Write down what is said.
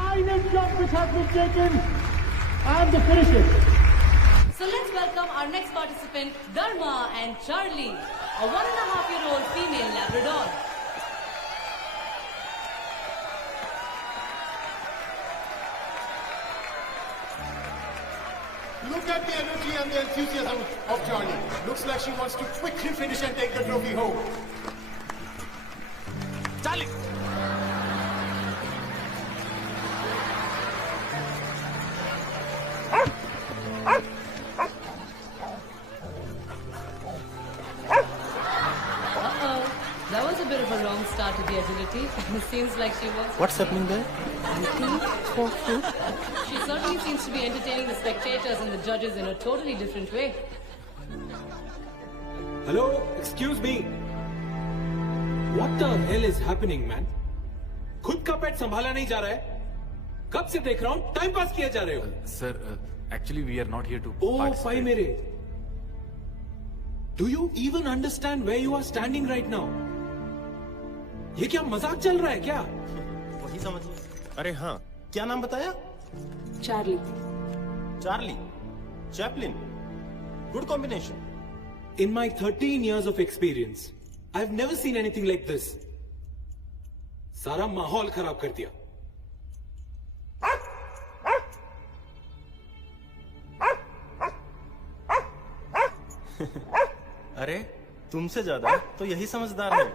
final jump which has been taken and the finishes. So let's welcome our next participant, Dharma and Charlie, a 1.5-year-old female Labrador. Look at the energy and the enthusiasm of Charlie. Looks like she wants to quickly finish and take the trophy home. Charlie! Uh-oh, that was a bit of a wrong start to the agility. It seems like she was... What's happening there? She certainly seems to be entertaining the spectators and the judges in a totally different way. Hello, excuse me. What the hell is happening, man? खुद का पेट संभाला नहीं जा रहा है? कब से देख रहा हूँ, टाइम पास किए जा रहे हो? Sir, actually we are not here to Oh, participate. भाई मेरे. Do you even understand where you are standing right now? ये क्या मजाक चल रहा है क्या? वही समझिए. अरे हाँ, क्या नाम बताया? Charlie. Charlie. Chaplin. Good combination. In my 13 years of experience, I've never seen anything like this. सारा माहौल खराब कर दिया. अरे तुमसे ज्यादा तो यही समझदार है.